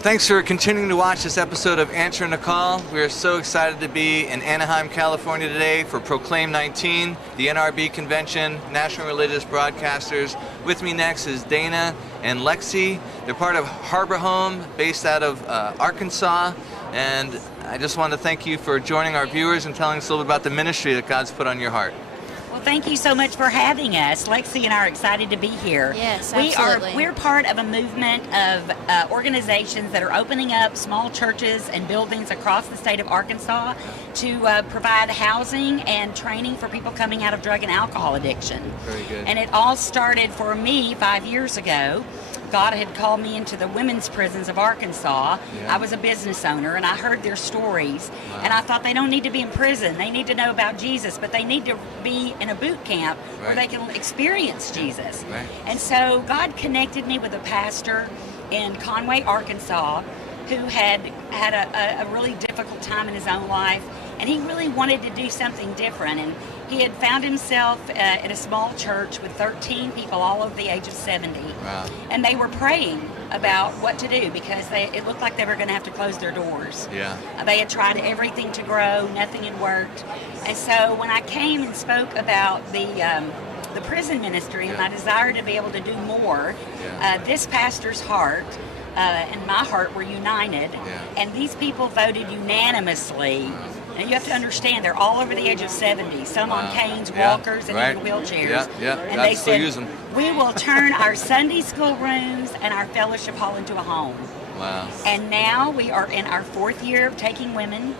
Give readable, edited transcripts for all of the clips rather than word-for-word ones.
Well, thanks for continuing to watch this episode of Answering the Call. We are so excited to be in Anaheim, California today for Proclaim 19, the NRB convention, National Religious Broadcasters. With me next is Dana and Lexie. They're part of Harbor Home, based out of Arkansas. And I just want to thank you for joining our viewers and telling us a little bit about the ministry that God's put on your heart. Well, thank you so much for having us. Lexie and I are excited to be here. Yes, absolutely. We're part of a movement of organizations that are opening up small churches and buildings across the state of Arkansas to provide housing and training for people coming out of drug and alcohol addiction. Very good. And it all started for me 5 years ago. God had called me into the women's prisons of Arkansas. Yeah. I was a business owner, and I heard their stories. Wow. And I thought they don't need to be in prison. They need to know about Jesus, but they need to be in a boot camp where they can experience Jesus. Right. And so God connected me with a pastor in Conway, Arkansas, who had a really difficult time in his own life, and he really wanted to do something different. And he had found himself in a small church with 13 people, all over the age of 70. Wow. And they were praying about what to do because it looked like they were going to have to close their doors. Yeah. They had tried everything to grow, nothing had worked. And so when I came and spoke about the prison ministry and my desire to be able to do more, this pastor's heart and my heart were united, and these people voted unanimously. And you have to understand, they're all over the age of 70, some on canes, walkers, and even wheelchairs. And they said, we will turn our Sunday school rooms and our fellowship hall into a home. Wow. And now we are in our 4th year of taking women.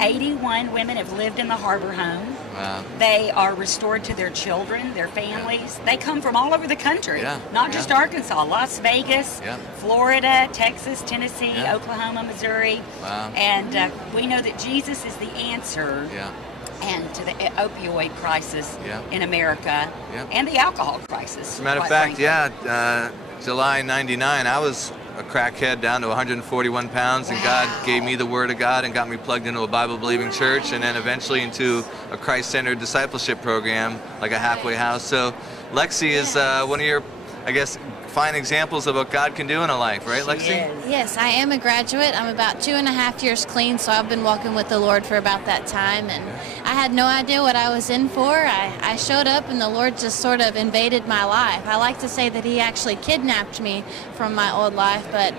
81 women have lived in the Harbor Home. Wow. They are restored to their children, their families. They come from all over the country, not just Arkansas, Las Vegas, Florida, Texas, Tennessee, Oklahoma, Missouri. Wow. And we know that Jesus is the answer and to the opioid crisis in America and the alcohol crisis. As a matter of fact, July 99, I was a crackhead down to 141 pounds, and God gave me the Word of God and got me plugged into a Bible-believing church, and then eventually into a Christ-centered discipleship program, like a halfway house. So Lexie is one of your, I guess, fine examples of what God can do in a life, right, Lexie? Yes, I am a graduate. I'm about 2.5 years clean, so I've been walking with the Lord for about that time, and I had no idea what I was in for. I showed up, and the Lord just sort of invaded my life. I like to say that He actually kidnapped me from my old life, but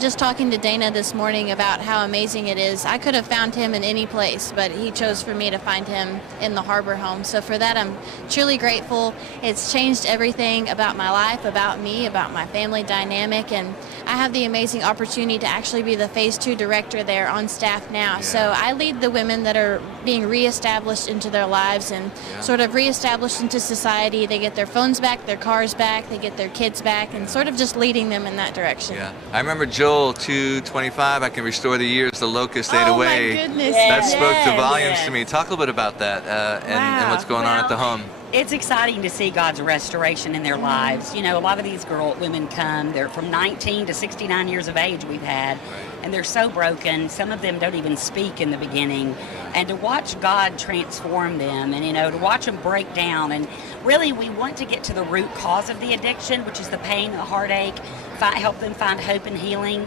just talking to Dana this morning about how amazing it is, I could have found Him in any place, but He chose for me to find Him in the Harbor Home. So for that, I'm truly grateful. It's changed everything about my life, about me, about my family dynamic, and I have the amazing opportunity to actually be the Phase 2 director there on staff now. So I lead the women that are being reestablished into their lives and sort of reestablished into society. They get their phones back, their cars back, they get their kids back, and sort of just leading them in that direction. I remember Joel 2:25, I can restore the years the locust ate away. Oh my goodness. That spoke to volumes to me. Talk a little bit about that and what's going on at the home. It's exciting to see God's restoration in their lives. You know, a lot of these women come, they're from 19 to 69 years of age we've had, and they're so broken. Some of them don't even speak in the beginning. And to watch God transform them and, to watch them break down. And really, we want to get to the root cause of the addiction, which is the pain, the heartache, help them find hope and healing.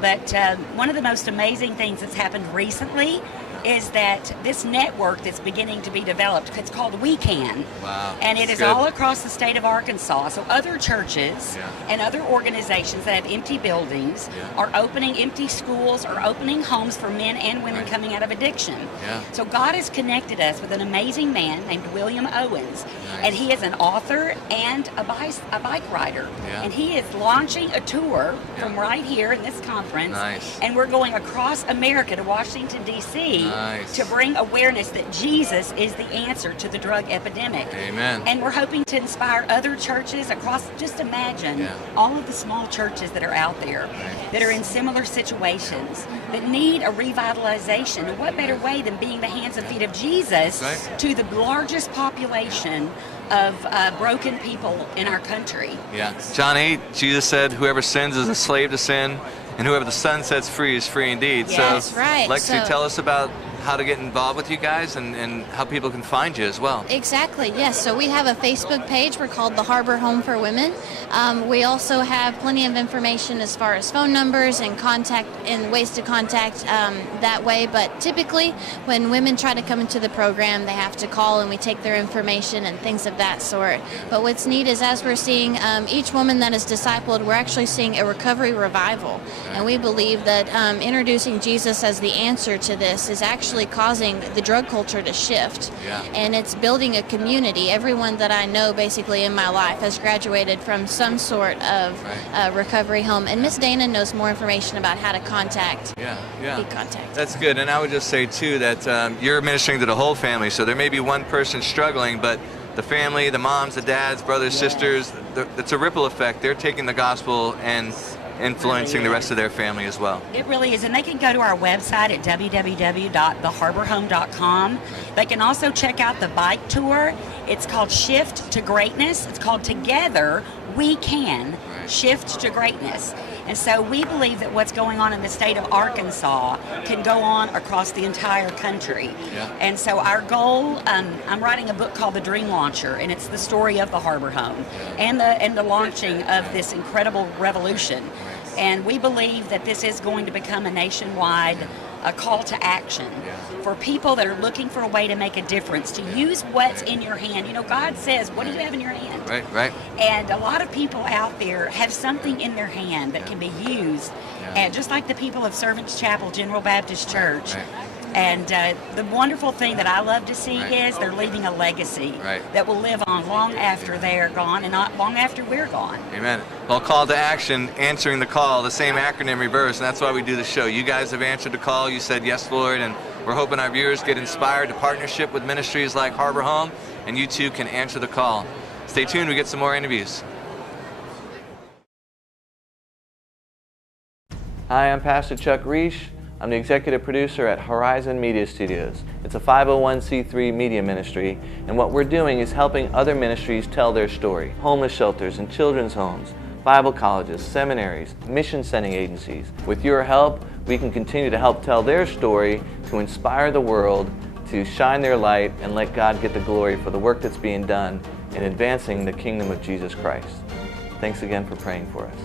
But one of the most amazing things that's happened recently is that this network that's beginning to be developed, it's called We Can. Wow. And it is all across the state of Arkansas. So other churches and other organizations that have empty buildings are opening empty schools or opening homes for men and women coming out of addiction. So God has connected us with an amazing man named William Owens. And he is an author and a bike rider. And he is launching a tour from right here in this conference. And we're going across America to Washington, D.C. to bring awareness that Jesus is the answer to the drug epidemic. Amen. And we're hoping to inspire other churches across, just imagine all of the small churches that are out there that are in similar situations that need a revitalization. And what better way than being the hands and feet of Jesus to the largest population of broken people in our country. John 8, Jesus said, whoever sins is a slave to sin, and whoever the Son sets free is free indeed. That's so, right. Lexie, tell us about how to get involved with you guys and how people can find you as well. Exactly, yes. So we have a Facebook page. We're called the Harbor Home for Women. We also have plenty of information as far as phone numbers and contact and ways to contact that way. But typically, when women try to come into the program, they have to call and we take their information and things of that sort. But what's neat is as we're seeing each woman that is discipled, we're actually seeing a recovery revival. And we believe that introducing Jesus as the answer to this is actually causing the drug culture to shift. Yeah. And it's building a community. Everyone that I know basically in my life has graduated from some sort of recovery home. And Miss Dana knows more information about how to contact. Be contacted. That's good. And I would just say too that you're ministering to the whole family. So there may be one person struggling, but the family, the moms, the dads, brothers, sisters, it's a ripple effect. They're taking the gospel and influencing the rest of their family as well. It really is, and they can go to our website at www.theharborhome.com. They can also check out the bike tour. It's called Shift to Greatness. It's called Together We Can Shift to Greatness. And so we believe that what's going on in the state of Arkansas can go on across the entire country. And so our goal, I'm writing a book called The Dream Launcher, and it's the story of the Harbor Home and the launching of this incredible revolution. And we believe that this is going to become a nationwide call to action for people that are looking for a way to make a difference, to use what's in your hand. You know, God says, what do you have in your hand? Right. And a lot of people out there have something in their hand that can be used, and just like the people of Servants Chapel General Baptist Church. And the wonderful thing that I love to see is they're leaving a legacy that will live on long after they are gone and not long after we're gone. Amen. Well, call to action, answering the call, the same acronym reverse, and that's why we do the show. You guys have answered the call. You said, yes, Lord, and we're hoping our viewers get inspired to partnership with ministries like Harbor Home, and you too can answer the call. Stay tuned. We get some more interviews. Hi, I'm Pastor Chuck Reish. I'm the executive producer at Horizon Media Studios. It's a 501c3 media ministry, and what we're doing is helping other ministries tell their story. Homeless shelters and children's homes, Bible colleges, seminaries, mission sending agencies. With your help, we can continue to help tell their story, to inspire the world, to shine their light, and let God get the glory for the work that's being done in advancing the kingdom of Jesus Christ. Thanks again for praying for us.